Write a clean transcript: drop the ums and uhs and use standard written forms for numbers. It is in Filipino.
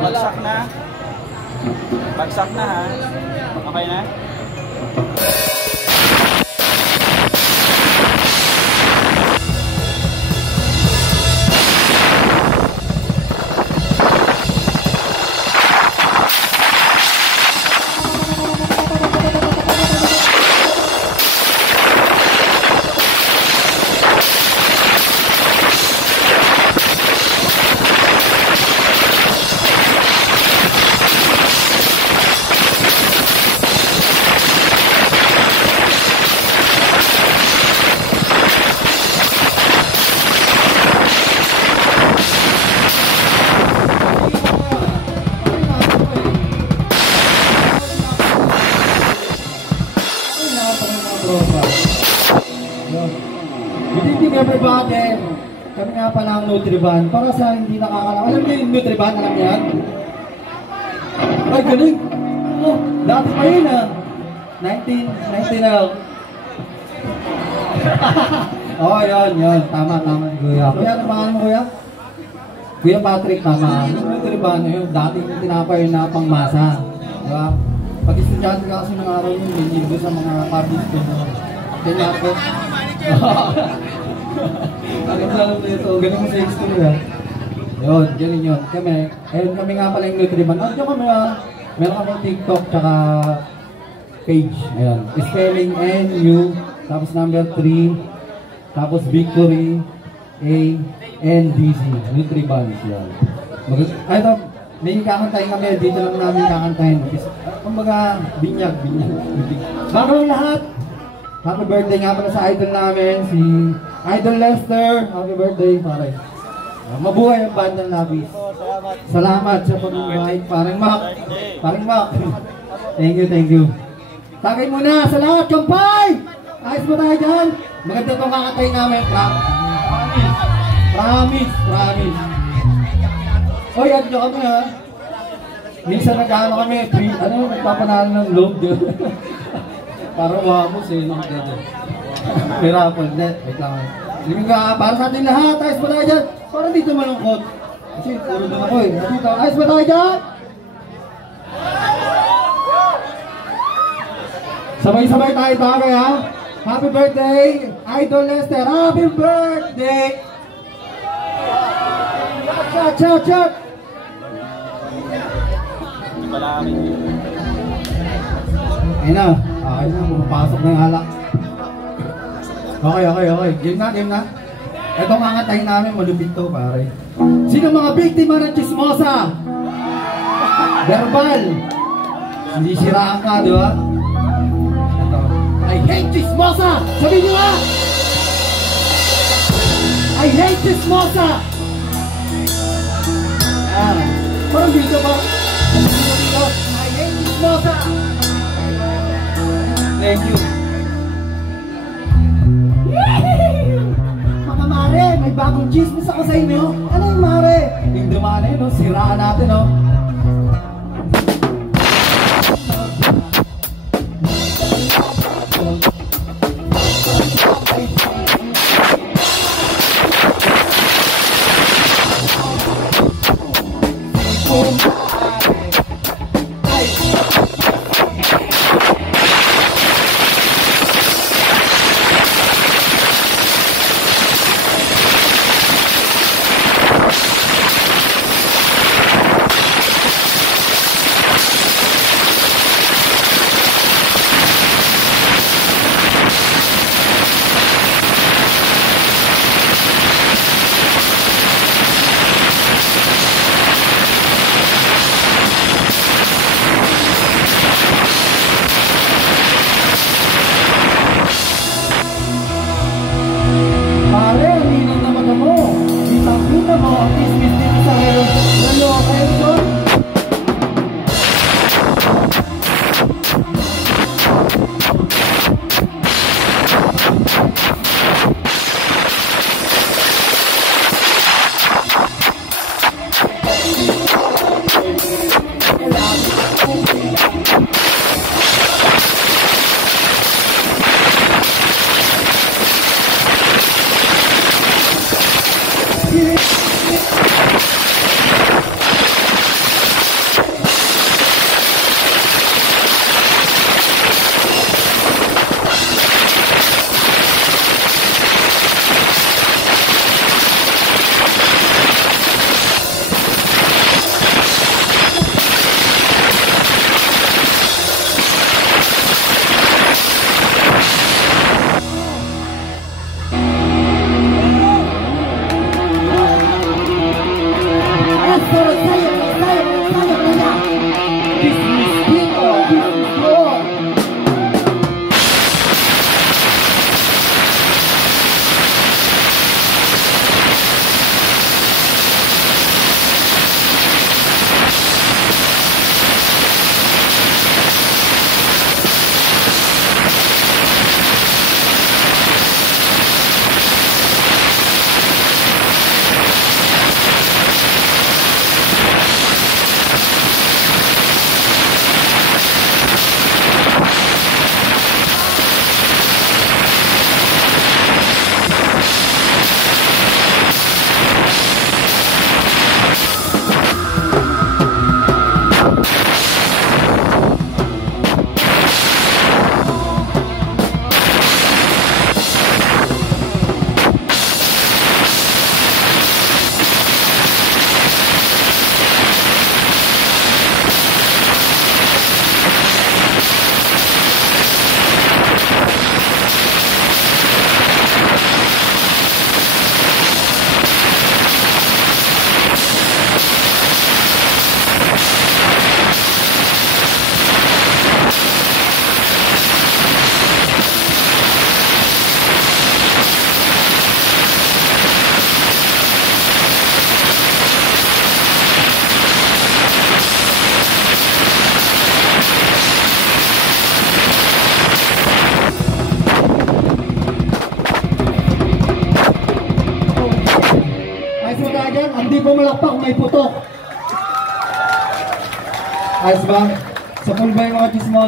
Bagsak na. Bagsak na ha. Okay na? Good evening everybody. Kami nga pala ang Nutriban. Para sa hindi nakakalaman, alam niyo yung Nutriban? Alam niyo yan? Ay, galing! Oh, dati pa yun ah. 19 na. Oh, yun. Tama, kuya. Kuya, ano pangalan mo, kuya? Kuya Patrick, tama. Yung Nutriban, yun, dati yung tinapay na pangmasa. Diba? Pag estudyante ka kasi ng araw yun, may sa mga parties ko. Kaya ako. Ang lalo nito, ganun sa extra. Yun, ganun yun. Kami nga pala yung Nutriban. Diyan kami meron kami TikTok tsaka page. Ayan. Spelling N-U, tapos number 3, tapos Victory, A-N-D-C. Nutriban. Yan. Ito, may kakantahin kami. Dito lang namin kakantahin. Kumbaga, binyag. Bago ang lahat, happy birthday nga pala sa idol namin, si Idol Lester. Happy birthday, pare. Mabuhay ang Bandang Labis. Salamat sa pag-invite, paring Mac. Thank you. Tagay muna sa lahat, kampay! Ayos mo tayo dyan. Maganda itong kakatayin namin. Promise. Oy, yan nyo kami ha. Minsan nag-ano kami, nagpapanalo ng load yun. Para wamos eh, no? May raffle, wait lang. Para sa ating lahat, ayos ba tayo dyan? Para dito malungkot. Kasi puro doon ako eh. Dito, ayos ba tayo dyan? Sabay-sabay tayo tagay ha. Happy birthday, Idol Lester. Happy birthday! Chat! Ayun na. Pumapasok na yung alak. Okay. Game na. Ito ang angatay namin, malupit to pare. Sino mga biktima ng chismosa? Verbal. Hindi siraan ka, di ba? Ito. I hate chismosa! Sabihin nyo nga! I hate chismosa! Parang dito ba? I hate chismosa! Thank you. Mga mare, may bagong chismis ako sa inyo. Ano yung mare? Yung dumana yun, no? Siraan natin, no? Ang di pumalakpak, may putok. Ayos ba? Sa full ba yung mga chismo?